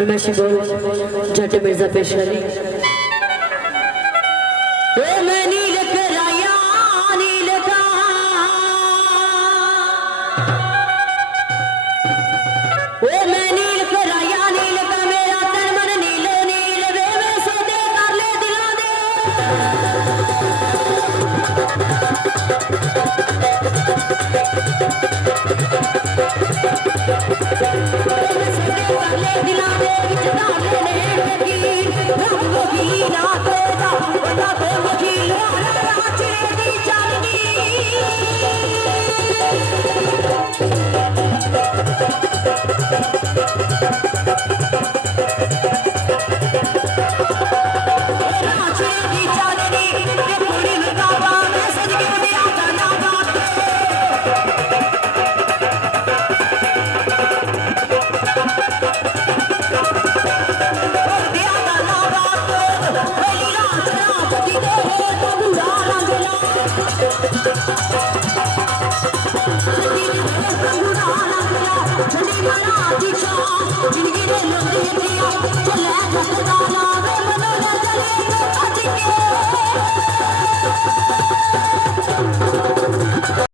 फरमाइशी बोल जट मिर्जा पेश अली मैं नील कराया नील का मैं नील कराया नील का मेरा तन मन नील नील वे मैं सौदे कर ले दिलों दे Thank you.